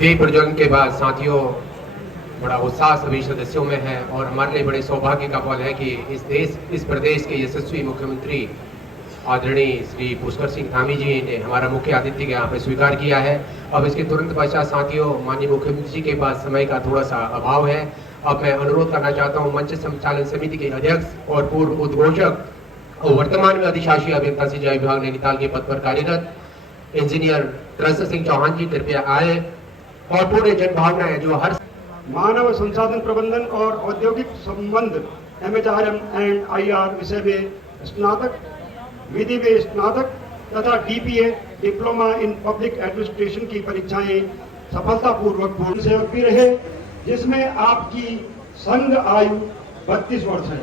दीप प्रज्वलन के बाद साथियों बड़ा उत्साह सभी सदस्यों में है और हमारे लिए बड़े सौभाग्य का पल है कि इस प्रदेश के यशस्वी मुख्यमंत्री आदरणीय श्री पुष्कर सिंह धामी जी ने हमारा मुख्य आतिथ्य के यहाँ पे स्वीकार किया है। अब इसके तुरंत पश्चात साथियों माननीय मुख्यमंत्री जी के पास समय का थोड़ा सा अभाव है। अब मैं अनुरोध करना चाहता हूँ मंच संचालन समिति के अध्यक्ष और पूर्व उद्घोषक और वर्तमान में अधिशासी अभियंता सिंचाई विभाग नैनीताल के पद पर कार्यरत इंजीनियर त्रस्त सिंह चौहान जी कृपया आए और पूरे जनभावनाएं जो हर मानव संसाधन प्रबंधन और औद्योगिक संबंध MHRM एंड IR विषय में स्नातक, विधि में स्नातक तथा DPA diploma in public administration की परीक्षाएं सफलतापूर्वक पूर्ण सेवक भी रहे, जिसमें आपकी संघ आयु 32 वर्ष है।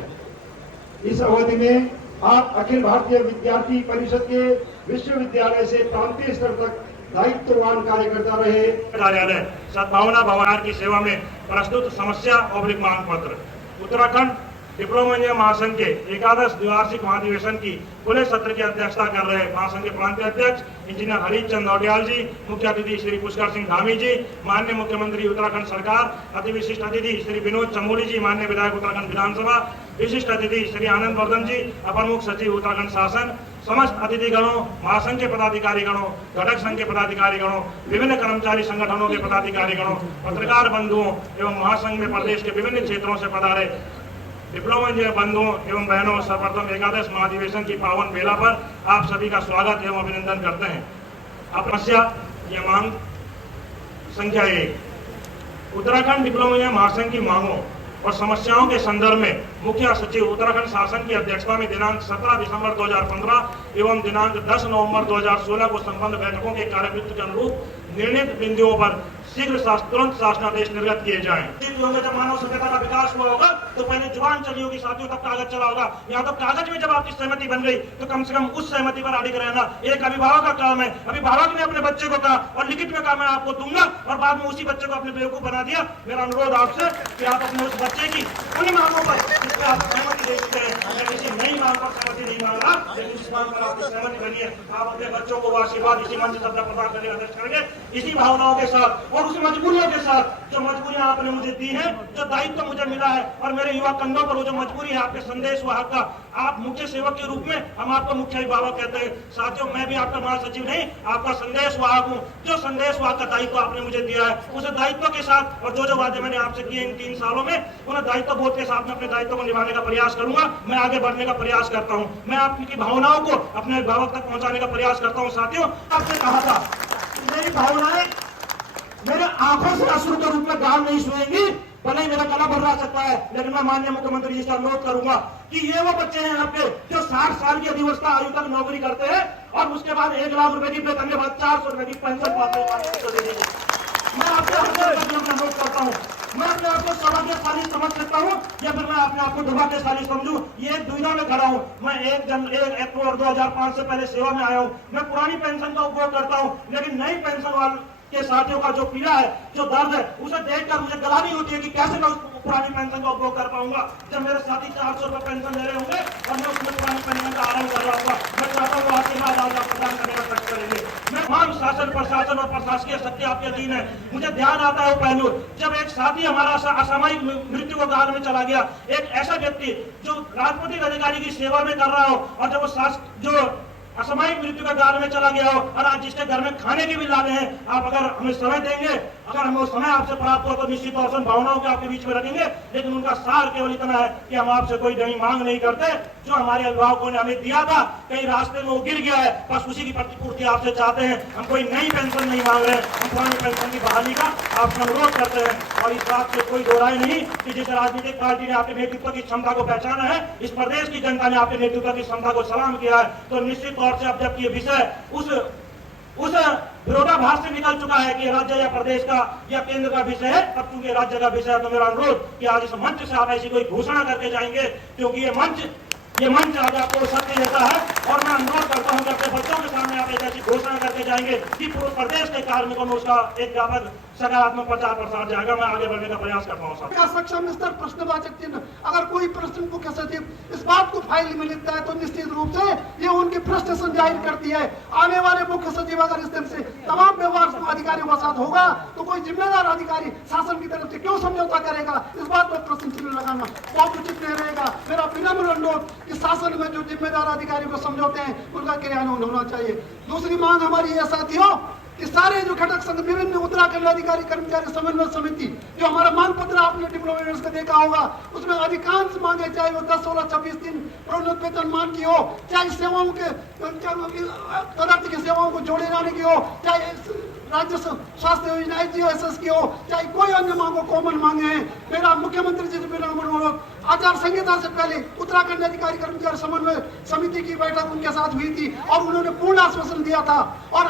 इस अवधि में आप अखिल भारतीय विद्यार्थी परिषद के विश्वविद्यालय से प्रांतीय स्तर तक दायित्ववान कार्यकर्ता रहे। कार्यालय सद्भावना भवन की सेवा में प्रस्तुत समस्या और मांग पत्र उत्तराखंड डिप्लोमा इंजीनियर महासंघ के एकादश द्विवार्षिक महाधिवेशन की खुले सत्र की अध्यक्षता कर रहे महासंघ के प्रांतीय अध्यक्ष इंजीनियर हरीश चंद नौटियाल जी, मुख्य अतिथि श्री पुष्कर सिंह धामी जी, माननीय मुख्यमंत्री उत्तराखंड सरकार, अति विशिष्ट अतिथि श्री विनोद चमोली जी, माननीय विधायक उत्तराखंड विधानसभा, विशिष्ट अतिथि श्री आनंद वर्धन जी, अपर मुख्य सचिव उत्तराखंड शासन, समस्त अतिथिगणों, महासंघ के पदाधिकारीगणों, घटक संघ के पदाधिकारीगणों, विभिन्न कर्मचारी संगठनों के पदाधिकारीगणों, पत्रकार बंधुओं एवं महासंघ में प्रदेश के विभिन्न क्षेत्रों से पधारे डिप्लोमा इंजीनियर बंधुओं एवं बहनों, सर्वप्रथम एकादश महाधिवेशन की पावन बेला पर आप सभी का स्वागत एवं अभिनंदन करते हैं। अब समस्या या मांग संख्या 1, उत्तराखंड डिप्लोमा इंजीनियर महासंघ की मांगों और समस्याओं के संदर्भ में मुख्य सचिव उत्तराखंड शासन की अध्यक्षता में दिनांक 17 दिसंबर 2015 एवं दिनांक 10 नवंबर 2016 को संपन्न बैठकों के कार्यवृत्त के अनुरूप निर्णित बिंदुओं पर शीघ्र तुरंत शासनादेश निर्गत किए जाएं। जब मानव सभ्यता का विकास हुआ होगा तो पहले जुबान चली होगी साथियों, तब कागज चला होगा। यहाँ तो कागज में जब आपकी सहमति बन गई तो कम से कम उस सहमति पर अडिग रहना एक अभिभावक का काम है। अभिभावक ने अपने बच्चे को कहा और लिखित में कहा मैं आपको दूंगा और बाद में उसी बच्चे को अपने बेवकूफ बना दिया। मेरा अनुरोध आपसे कि आप अपने उस बच्चे की उन मांगों पर जिस पर आप सहमति दे चुके हैं, मैं किसी नई मांग पर सहमति नहीं मांग रहा, लेकिन जिस मांग पर आपकी सहमति बनी है आप अपने बच्चों को आशीर्वाद इसी मंच शब्द प्रदान करने का अध्यक्ष करेंगे, इसी भावनाओं के साथ और उस मजबूरियों के साथ जो मजबूरियां आपने मुझे दी है, जो दायित्व मुझे मिला है और मेरे युवा कंधों पर वो जो मजबूरी है आपके संदेश वाहक का, आप मुख्य सेवक के रूप में हम आपको मुख्य अभिभावक कहते हैं। साथियों मैं भी आपका महासचिव नहीं, आपका संदेश वाहक हूँ। जो संदेश वाहक का दायित्व आपने मुझे दिया है उस दायित्व के साथ और जो वादे मैंने आपसे किए इन 3 सालों में उन दायित्व बोध के साथ में अपने दायित्व को निभाने का प्रयास करूंगा। मैं आगे बढ़ने का प्रयास करता हूँ, मैं आपकी भावनाओं को अपने अभिभावक तक पहुंचाने का प्रयास करता हूँ। साथियों आपने कहा था मेरी भावनाएं मेरे आंखों से अश्रु के रूप में गाल नहीं सुनेंगी, भले ही मेरा गला भर रहा सकता है, लेकिन मैं माननीय मुख्यमंत्री जी से अनुरोध करूंगा कि ये वो बच्चे हैं आपके जो 60 साल की अधिवस्था आयु तक नौकरी करते हैं और उसके बाद 1 लाख रुपए की वेतन के बाद 400 रुपए की पेंशन पाते हैं। मैं आपसे अनुरोध करता हूँ, मैं अपने आपको सौभाग्यशाली समझ सकता हूँ या फिर मैं अपने आपको दुर्भाग्यशाली समझूं, ये दुविधा में खड़ा हूँ। मैं 1 अक्टूबर 2005 से पहले सेवा में आया हूँ, मैं पुरानी पेंशन का उपयोग करता हूँ, लेकिन नई पेंशन वाले के साथियों का जो पीड़ा है, जो दर्द है, उसे देखकर मुझे गलानी होती है कि कैसे मैं उस पुरानी पेंशन का उपयोग कर पाऊंगा जब मेरे साथी 400 रुपए पेंशन ले रहे होंगे और मैं उसमें पुरानी पेंशन का आरंभ कर रहा हूँ। मैं चाहता हूँ आशीर्वाद आप प्रदान करने का कष्ट करेंगे। मैं तमाम शासन प्रशासन और प्रशासकीय शक्ति आपके अधीन है। मुझे ध्यान आता है वो पहलू जब एक साथी हमारा असामयिक मृत्यु को काल में चला गया, एक ऐसा व्यक्ति जो राजनीतिक अधिकारी की सेवा में कर रहा हो और जब वो जो असामयिक मृत्यु का काल में चला गया हो और आज जिसके घर में खाने की भी लाले हैं, आप अगर हमें समय देंगे, अगर हमें वो समय आपसे प्राप्त हो तो निश्चित तौर से भावनाओं के आपके बीच में रखेंगे। लेकिन उनका सार केवल इतना है कि हम आपसे कोई नई मांग नहीं करते, जो हमारे अभिभावकों ने हमें दिया था कहीं रास्ते में वो गिर गया है, बस उसी की प्रतिपूर्ति आपसे चाहते हैं। हम कोई नई पेंशन नहीं मांग रहे, हम पुरानी पेंशन की बहाली का आपसे अनुरोध करते हैं। और इस बात से कोई दो राय नहीं कि जिस राजनीतिक पार्टी ने आपके नेतृत्व की क्षमता को पहचाना है, इस प्रदेश की जनता ने आपके नेतृत्व की क्षमता को सलाम किया है, तो निश्चित तौर से अब जबकि ये विषय उस विरोधाभास से निकल चुका है कि राज्य या प्रदेश का या केंद्र का विषय है, तब चूंकि राज्य का विषय है तो मेरा अनुरोध कि आज इस मंच से आप ऐसी कोई घोषणा करके जाएंगे, क्योंकि ये मंच आज आपको शक्ति देता है। और मैं अनुरोध करता हूँ कि अपने बच्चों के सामने आप एक ऐसी घोषणा करके जाएंगे कि पूरे प्रदेश के कार्मिकों में उसका एक व्यापक सकारात्मक प्रचार प्रसार जाएगा। मैं आगे बढ़ने का प्रयास करता हूँ। का सक्षम स्तर प्रश्नवाचक चिन्ह, अगर कोई प्रश्न मुख्य सचिव इस बात को फाइल में लिखता है तो निश्चित रूप से ये उनकी फ्रस्ट्रेशन जाहिर करती है। आने वाले मुख्य सचिव अगर इस तरह से तमाम व्यवहार अधिकारियों के साथ होगा तो कोई जिम्मेदार अधिकारी शासन की तरफ से क्यों समझौता करेगा, इस बात पर प्रश्न चिन्ह लगाना बहुत उचित नहीं रहेगा। मेरा विनम्र अनुरोध कि शासन में जो जिम्मेदार अधिकारी को समझौते हैं उनका क्रियान्वयन होना चाहिए। दूसरी मांग हमारी है साथियों कि सारे जो घटक संघ विभिन्न उत्तराखंड अधिकारी कर्मचारी समन्वय समिति, जो हमारा मांग पत्र आपने डिप्लोमेट्स का देखा होगा, उसमें अधिकांश मांगे चाहे वो 10, 16, 26 दिन प्रोन्नत वेतन मान की हो, चाहे सेवाओं के तदर्थ की सेवाओं को जोड़े जाने की हो, चाहे राज्य स्वास्थ्य योजना HGSS की हो, चाहे कोई अन्य मांगो कॉमन मांगे हैं। मेरा मुख्यमंत्री जी से अनुरोध, आचार संहिता से पहले उत्तराखंड अधिकारी कर्मचारी समन्वय समिति की बैठक उनके साथ हुई थी और उन्होंने पूर्ण आश्वासन दिया था और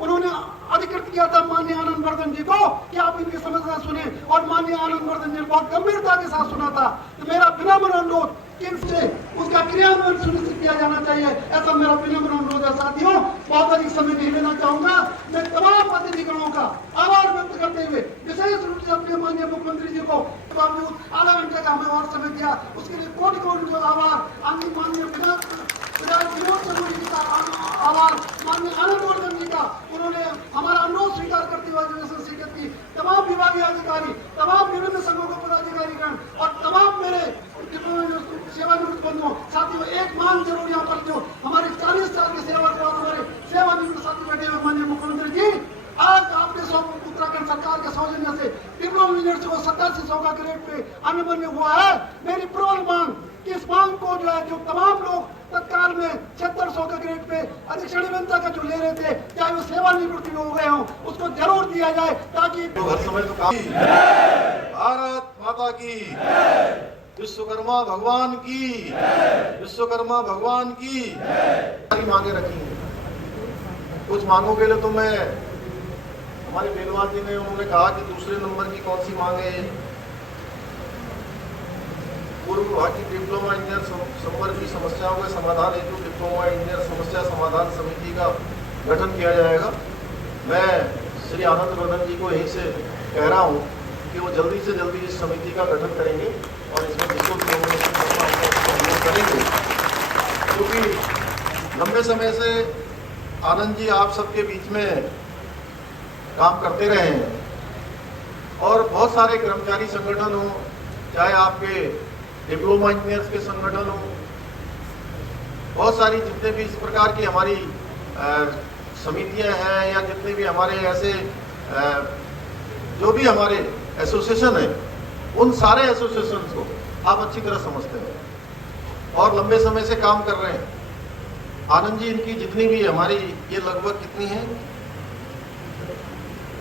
उन्होंने अधिकृत किया था माननीय आनंद वर्धन जी को कि आप इनकी समस्या सुने, और माननीय आनंद वर्धन जी ने बहुत गंभीरता के साथ सुना था। तो मेरा विनम्र अनुरोध कि इससे उसका क्रियान्वयन सुनिश्चित किया जाना चाहिए, ऐसा मेरा विनम्र अनुरोध है। साथियों, बहुत अधिक समय नहीं लेना चाहूंगा। मैं तमाम अतिथिगणों का आभार व्यक्त करते हुए विशेष रूप से अपने माननीय मुख्यमंत्री जी को बावजूद आधा घंटे का हमें और समय दिया, उसके लिए कोटि कोटि आभार। माननीय विनोद चौधरी जी का आभार, माननीय आनंद वर्धन जी का, उन्होंने हमारा अनुरोध स्वीकार करते हुए अधिवेशन शिरकत की। तमाम विभागीय अधिकारी, तमाम विभिन्न संघों के पदाधिकारीगण और तमाम मेरे सेवानिवृत्त बंधुओं साथियों, एक मांग जरूर यहाँ पर जो हमारे 40 साल की सेवा के बाद हमारे सेवानिवृत्त साथी बैठे हुए माननीय मुख्यमंत्री जी, आज आपने उत्तराखंड सरकार के सौजन्य से डिप्लोमा इंजीनियर को 8700 का ग्रेड पे अनुमन्य हुआ है। मेरी प्रबल मांग कि इस मांग को जो है, जो तमाम लोग तत्काल में 7600 का ग्रेड पे अधीक्षण अभियंता का जो ले रहे थे, चाहे वो सेवानिवृत्ति हो गए हों, उसको जरूर दिया जाए ताकि हर समय तो काम। भारत माता की, विश्वकर्मा भगवान की, विश्वकर्मा भगवान की। सारी मांगे रखी हैं। कुछ मांगों के लिए तो मैं, हमारे बेलवाल जी ने उन्होंने कहा कि दूसरे नंबर की कौन सी मांग है। पूर्व विभाग की डिप्लोमा इंजीनियर संवर्ग की समस्याओं के समाधान हेतु डिप्लोमा इंजीनियर समस्या समाधान समिति का गठन किया जाएगा। मैं श्री आनंद वर्धन जी को यहीं से कह रहा हूँ कि वो जल्दी से जल्दी इस समिति का गठन करेंगे और इसमें जिसको करेंगे, क्योंकि लंबे समय से आनंद जी आप सबके बीच में काम करते रहे हैं और बहुत सारे कर्मचारी संगठन हो, चाहे आपके डिप्लोमा इंजीनियर्स के संगठन हो, बहुत सारी जितने भी इस प्रकार की हमारी समितियां हैं या जितने भी हमारे ऐसे जो भी हमारे एसोसिएशन है, उन सारे एसोसिएशन को आप अच्छी तरह समझते हैं और लंबे समय से काम कर रहे हैं। आनंद जी, इनकी जितनी भी हमारी ये लगभग कितनी है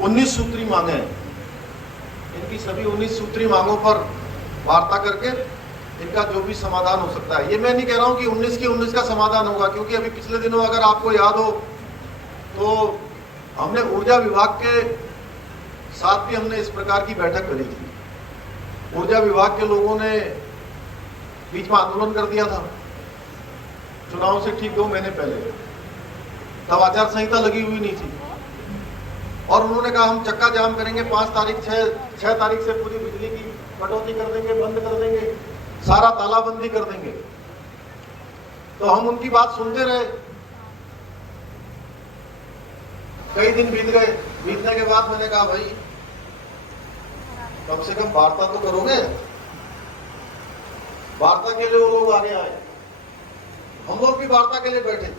19 सूत्री मांगे हैं। इनकी सभी 19 सूत्री मांगों पर वार्ता करके इनका जो भी समाधान हो सकता है। ये मैं नहीं कह रहा हूं कि 19 के 19 का समाधान होगा, क्योंकि अभी पिछले दिनों अगर आपको याद हो तो हमने ऊर्जा विभाग के साथ भी हमने इस प्रकार की बैठक करी थी। ऊर्जा विभाग के लोगों ने बीच में आंदोलन कर दिया था चुनाव से ठीक 2 महीने पहले, तब आचार संहिता लगी हुई नहीं थी और उन्होंने कहा हम चक्का जाम करेंगे, 5 तारीख 6 तारीख से पूरी बिजली की कटौती कर देंगे, बंद कर देंगे, सारा तालाबंदी कर देंगे। तो हम उनकी बात सुनते रहे। कई दिन बीत गए, बीतने के बाद मैंने कहा भाई कम से कम वार्ता तो करोगे। वार्ता के लिए वो लोग आगे आए, हम लोग भी वार्ता के लिए बैठे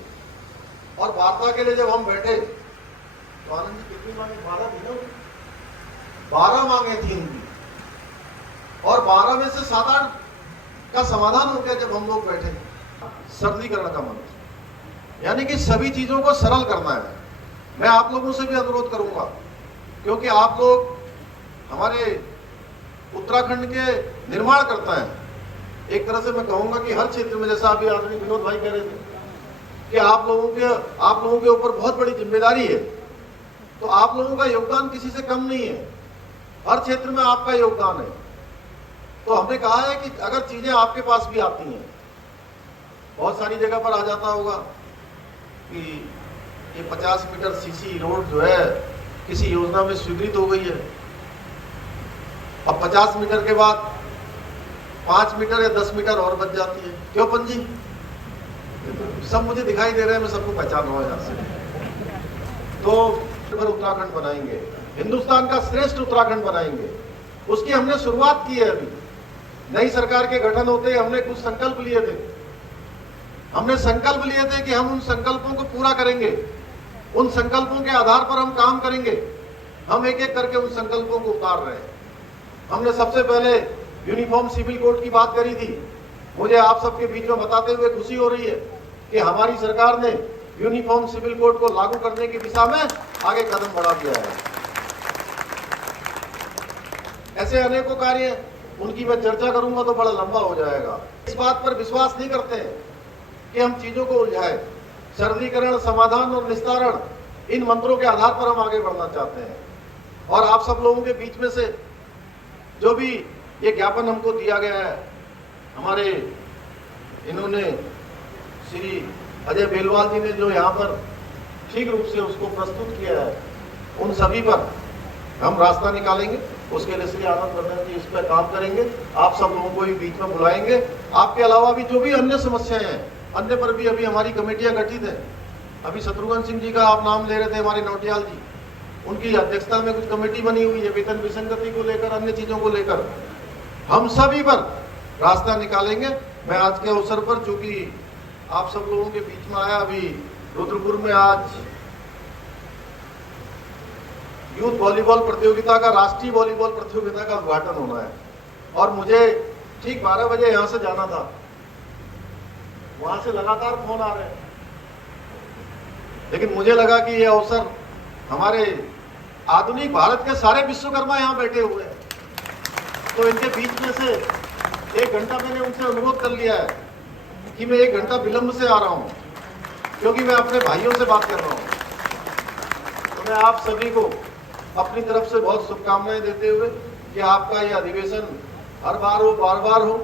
और वार्ता के लिए जब हम बैठे तो आनंद जी कितनी मांगे? 12 थी ना, 12 मांगे थी उनकी और 12 में से 7-8 का समाधान हो गया जब हम लोग बैठे। सरलीकरण का मंत्र, यानी कि सभी चीजों को सरल करना है। मैं आप लोगों से भी अनुरोध करूंगा, क्योंकि आप लोग हमारे उत्तराखंड के निर्माण करता है। एक तरह से मैं कहूंगा कि हर क्षेत्र में, जैसा अभी आदरणीय विनोद भाई कह रहे थे कि आप लोगों के ऊपर बहुत बड़ी जिम्मेदारी है, तो आप लोगों का योगदान किसी से कम नहीं है। हर क्षेत्र में आपका योगदान है। तो हमने कहा है कि अगर चीजें आपके पास भी आती हैं, बहुत सारी जगह पर आ जाता होगा कि ये 50 मीटर सीसी रोड जो है किसी योजना में स्वीकृत हो गई है, अब 50 मीटर के बाद 5 मीटर या 10 मीटर और बच जाती है। क्यों पंजी? सब मुझे दिखाई दे रहे हैं, मैं सबको पहचान रहा हूं यहां से। तो उत्तराखंड बनाएंगे, हिंदुस्तान का श्रेष्ठ उत्तराखंड बनाएंगे। उसकी हमने शुरुआत की है। अभी नई सरकार के गठन होते हमने कुछ संकल्प लिए थे। हमने संकल्प लिए थे कि हम उन संकल्पों को पूरा करेंगे, उन संकल्पों के आधार पर हम काम करेंगे। हम एक एक करके उन संकल्पों को उतार रहे हैं। हमने सबसे पहले यूनिफॉर्म सिविल कोड की बात करी थी। मुझे आप सबके बीच में बताते हुए खुशी हो रही है कि हमारी सरकार ने यूनिफॉर्म सिविल कोड को लागू करने की दिशा में आगे कदम बढ़ा दिया है। ऐसे अनेकों कार्य हैं, उनकी मैं चर्चा करूंगा तो बड़ा लंबा हो जाएगा। इस बात पर विश्वास नहीं करते हैं कि हम चीजों को उलझाएं। सरलीकरण, समाधान और निस्तारण, इन मंत्रों के आधार पर हम आगे बढ़ना चाहते हैं। और आप सब लोगों के बीच में से जो भी ये ज्ञापन हमको दिया गया है, हमारे इन्होंने श्री अजय बेलवाल जी ने जो यहाँ पर ठीक रूप से उसको प्रस्तुत किया है, उन सभी पर हम रास्ता निकालेंगे। उसके लिए श्री आनंद वर्धन जी इस पर काम करेंगे। आप सब लोगों को भी बीच में बुलाएंगे। आपके अलावा भी जो भी अन्य समस्याएं हैं, अन्य पर भी अभी हमारी कमेटियां गठित है। अभी शत्रुघ्न सिंह जी का आप नाम ले रहे थे, हमारे नौटियाल जी, उनकी अध्यक्षता में कुछ कमेटी बनी हुई है वेतन विसंगति को लेकर, अन्य चीजों को लेकर। हम सभी पर रास्ता निकालेंगे। मैं आज के अवसर पर, चूंकि आप सब लोगों के बीच में आया, अभी रुद्रपुर में आज यूथ वॉलीबॉल प्रतियोगिता का, राष्ट्रीय वॉलीबॉल प्रतियोगिता का उद्घाटन होना है और मुझे ठीक 12 बजे यहां से जाना था। वहां से लगातार फोन आ रहे हैं, लेकिन मुझे लगा कि यह अवसर, हमारे आधुनिक भारत के सारे विश्वकर्मा यहां बैठे हुए हैं, तो इनके बीच में से 1 घंटा मैंने उनसे अनुरोध कर लिया है कि मैं 1 घंटा विलंब से आ रहा हूं, क्योंकि मैं अपने भाइयों से बात कर रहा हूं। तो मैं आप सभी को अपनी तरफ से बहुत शुभकामनाएं देते हुए कि आपका यह अधिवेशन हर बार हो, बार बार हो,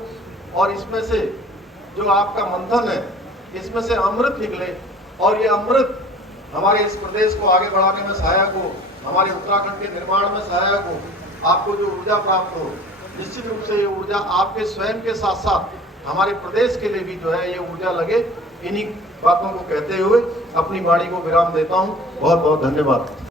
और इसमें से जो आपका मंथन है, इसमें से अमृत निकले और ये अमृत हमारे इस प्रदेश को आगे बढ़ाने में सहायक हो, हमारे उत्तराखंड के निर्माण में सहायक हो। आपको जो ऊर्जा प्राप्त हो, निश्चित रूप से ये ऊर्जा आपके स्वयं के साथ साथ हमारे प्रदेश के लिए भी जो है ये ऊर्जा लगे। इन्हीं बातों को कहते हुए अपनी वाणी को विराम देता हूँ। बहुत बहुत धन्यवाद।